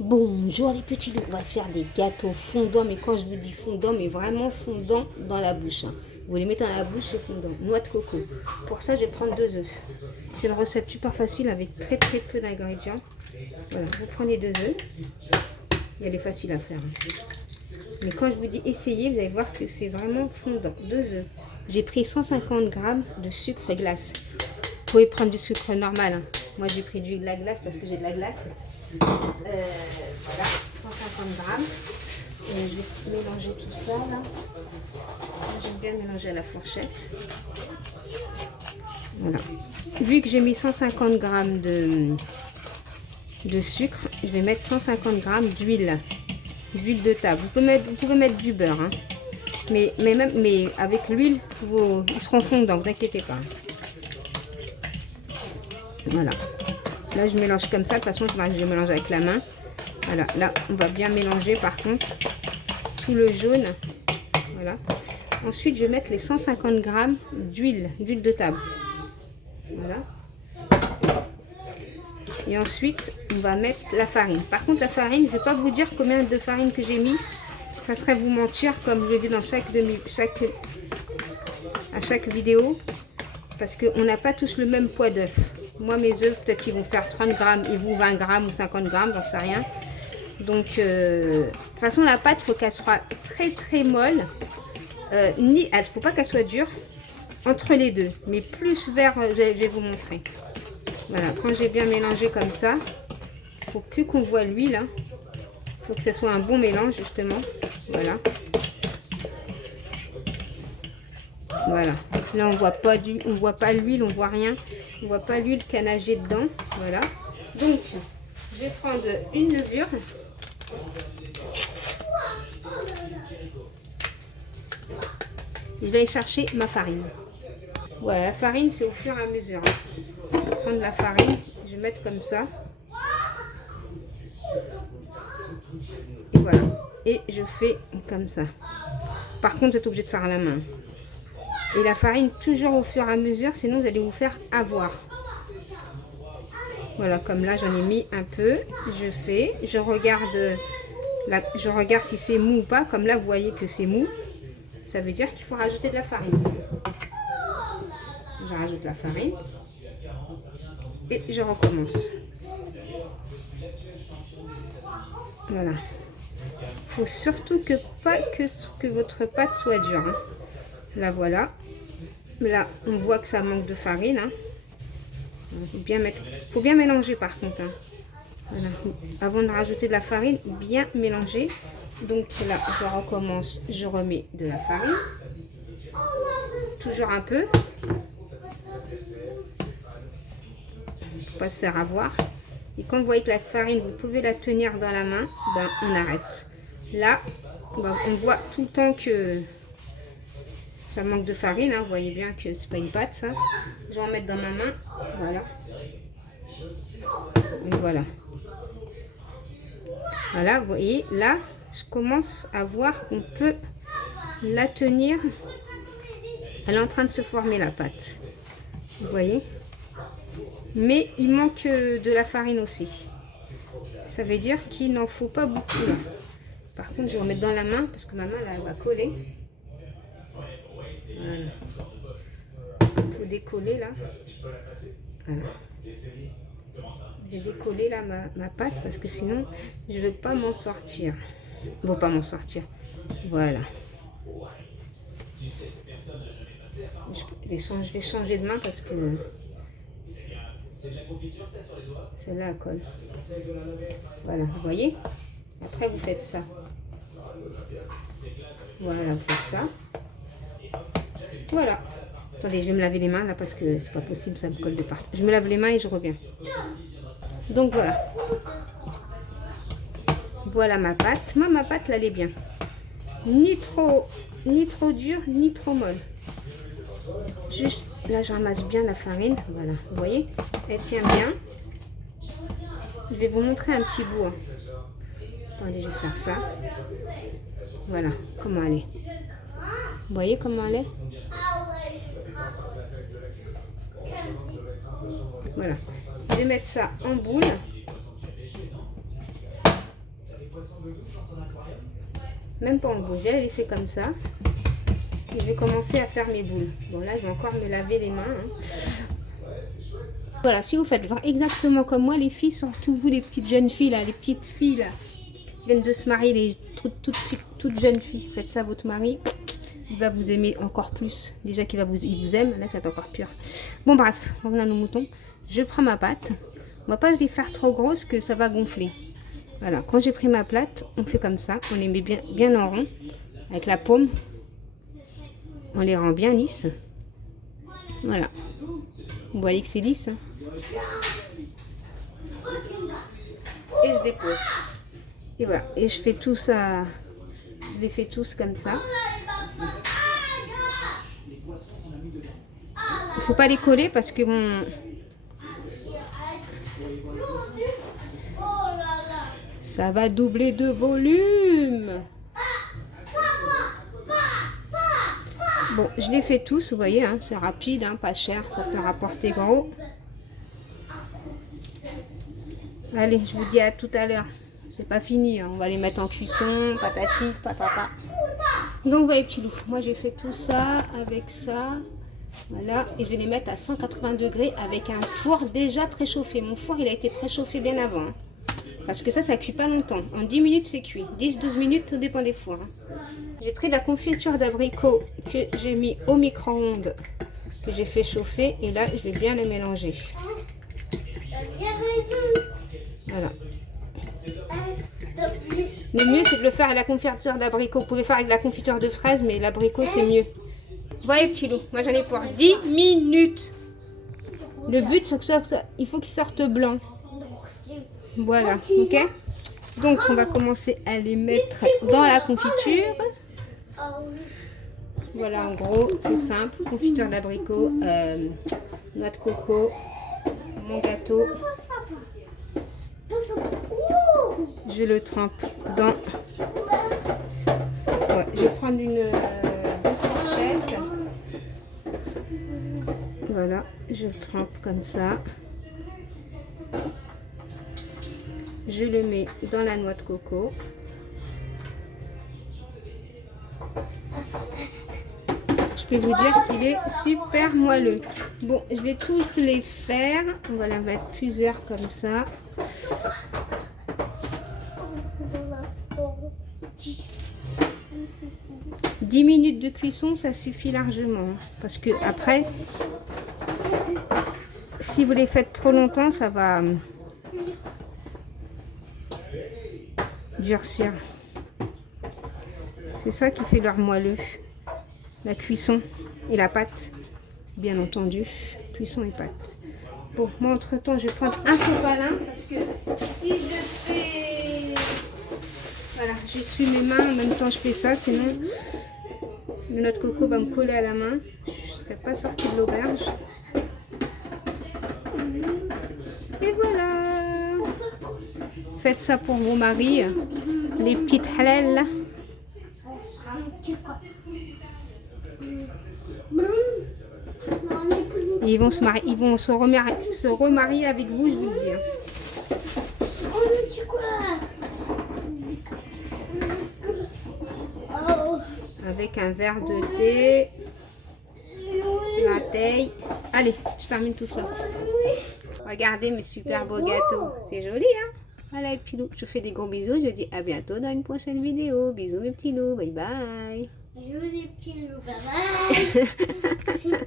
Bonjour les petits loups, on va faire des gâteaux fondants, mais quand je vous dis fondants, mais vraiment fondants dans la bouche. Vous les mettez dans la bouche, c'est fondant. Noix de coco. Pour ça, je vais prendre 2 œufs. C'est une recette super facile avec très peu d'ingrédients. Voilà, vous prenez 2 œufs. Elle est facile à faire. Mais quand je vous dis essayez, vous allez voir que c'est vraiment fondant. 2 œufs. J'ai pris 150 grammes de sucre glace. Vous pouvez prendre du sucre normal. Moi, j'ai pris de la glace parce que j'ai de la glace. Voilà, 150 grammes. Et je vais mélanger tout ça là. J'aime bien mélanger à la fourchette. Voilà. Vu que j'ai mis 150 grammes de sucre, je vais mettre 150 grammes d'huile. D'huile de table. Vous pouvez mettre du beurre. Hein. Mais avec l'huile, ils seront fondants, ne vous inquiétez pas. Voilà. Là, je mélange comme ça. De toute façon, je mélange avec la main. Voilà. Là, on va bien mélanger par contre tout le jaune. Voilà. Ensuite, je vais mettre les 150 grammes d'huile de table. Voilà. Et ensuite, on va mettre la farine. Par contre, la farine, je ne vais pas vous dire combien de farine que j'ai mis. Ça serait vous mentir, comme je le dis dans à chaque vidéo. Parce qu'on n'a pas tous le même poids d'œuf. Moi, mes œufs, peut-être qu'ils vont faire 30 grammes et vous 20 grammes ou 50 grammes, j'en sais rien. Donc, de toute façon, la pâte, il faut qu'elle soit très molle. Il ne faut pas qu'elle soit dure. Entre les deux. Mais plus vers, je vais vous montrer. Voilà, quand j'ai bien mélangé comme ça, il ne faut plus qu'on voit l'huile. Hein. Il faut que ce soit un bon mélange, justement. Voilà. Voilà. Là, on voit pas l'huile, on voit rien. On voit pas l'huile qui a nagé dedans. Voilà. Donc, je vais prendre une levure. Je vais aller chercher ma farine. Voilà, la farine, c'est au fur et à mesure. Je vais prendre la farine, je vais mettre comme ça. Et voilà. Et je fais comme ça. Par contre, vous êtes obligé de faire à la main. Et la farine, toujours au fur et à mesure, sinon vous allez vous faire avoir. Voilà, comme là, j'en ai mis un peu. Je regarde si c'est mou ou pas. Comme là, vous voyez que c'est mou. Ça veut dire qu'il faut rajouter de la farine. Je rajoute la farine. Et je recommence. Voilà. Il faut surtout que votre pâte soit dure. Hein. Là, voilà. Là, on voit que ça manque de farine. Hein. Faut bien mélanger par contre. Hein. Voilà. Avant de rajouter de la farine, bien mélanger. Donc là, je recommence. Je remets de la farine. Toujours un peu. Pour pas se faire avoir. Et quand vous voyez que la farine, vous pouvez la tenir dans la main, ben, on arrête. Là, ben, on voit tout le temps que ça manque de farine. Hein. Vous voyez bien que c'est pas une pâte, ça. Je vais en mettre dans ma main. Voilà. Et voilà. Voilà, vous voyez, là, je commence à voir qu'on peut la tenir. Elle est en train de se former, la pâte. Vous voyez? Mais il manque de la farine aussi. Ça veut dire qu'il n'en faut pas beaucoup là. Par contre, je vais remettre dans la main parce que ma main là, elle va coller. Voilà. Il faut décoller là. Voilà. Je vais décoller là ma pâte parce que sinon je ne vais pas m'en sortir. Je ne vais pas m'en sortir. Voilà. Je vais changer de main parce que celle-là elle colle. Voilà, vous voyez? Après vous faites ça. Voilà, vous faites ça. Voilà. Attendez, je vais me laver les mains là parce que c'est pas possible, ça me colle de partout. Je me lave les mains et je reviens. Donc voilà. Voilà ma pâte. Moi, ma pâte, là, elle est bien. Ni trop dure, ni trop molle. Juste, là, je ramasse bien la farine. Voilà, vous voyez? Elle tient bien. Je vais vous montrer un petit bout. Hein. Attendez, je vais faire ça. Voilà, comment elle est. Vous voyez comment elle est? Voilà. Je vais mettre ça en boule. Même pas en bouche, je vais la laisser comme ça. Et je vais commencer à faire mes boules. Bon là, je vais encore me laver les mains. Voilà, si vous faites exactement comme moi, les filles, surtout vous les petites jeunes filles, là, les petites filles là, qui viennent de se marier, les toutes jeunes filles, faites ça à votre mari, il va vous aimer encore plus. Déjà qu'il il vous aime, là c'est encore pire. Bon bref, revenons à nos moutons. Je prends ma pâte. On va pas les faire trop grosses que ça va gonfler. Voilà, quand j'ai pris ma pâte, on fait comme ça. On les met bien en rond. Avec la paume, on les rend bien lisses. Voilà. Vous voyez que c'est lisse. Hein. Et je dépose. Et voilà. Et je fais tout ça. Je les fais tous comme ça. Il ne faut pas les coller parce que bon, ça va doubler de volume. Bon, je les fais tous, vous voyez, hein, c'est rapide, hein, pas cher, ça peut rapporter gros. Allez, je vous dis à tout à l'heure. C'est pas fini, hein, on va les mettre en cuisson, patati, patata. Donc, vous voyez, petit loup, moi j'ai fait tout ça avec ça. Voilà, et je vais les mettre à 180 degrés avec un four déjà préchauffé. Mon four, il a été préchauffé bien avant. Hein. Parce que ça cuit pas longtemps. En 10 minutes, c'est cuit. 10-12 minutes, tout dépend des fours. Hein. J'ai pris de la confiture d'abricot que j'ai mis au micro-ondes, que j'ai fait chauffer. Et là, je vais bien les mélanger. Voilà. Le mieux, c'est de le faire à la confiture d'abricot. Vous pouvez faire avec de la confiture de fraises, mais l'abricot, c'est mieux. Vous voyez, petit loup, moi j'en ai pour 10 minutes. Le but, c'est que il faut qu'il sorte blanc. Voilà, ok. Donc, on va commencer à les mettre dans la confiture. Voilà, en gros, c'est simple. Confiture d'abricot, noix de coco, mon gâteau. Je le trempe dans... Ouais, je vais prendre une fourchette. Voilà, je le trempe comme ça. Je le mets dans la noix de coco. Je peux vous dire qu'il est super moelleux. Bon, je vais tous les faire. On va en mettre plusieurs comme ça. « 10 minutes de cuisson, ça suffit largement. Parce que après, si vous les faites trop longtemps, ça va durcir. C'est ça qui fait leur moelleux. La cuisson et la pâte, bien entendu. Cuisson et pâte. Bon, moi entre-temps, je vais prendre un sopalin parce que si je fais... Voilà, j'essuie mes mains en même temps je fais ça, sinon le noix de coco va me coller à la main. Je ne serais pas sortie de l'auberge. Et voilà. Faites ça pour vos maris, les petites halal là. Et ils vont se marier, ils vont se remarier avec vous, je vous le dis. Avec un verre de thé, la taille. Allez, je termine tout ça. Regardez mes super beaux gâteaux. C'est joli, hein? Voilà les petits loups. Je vous fais des gros bisous. Je vous dis à bientôt dans une prochaine vidéo. Bisous mes petits loups. Bye bye. Bisous les petits loups. Bye bye.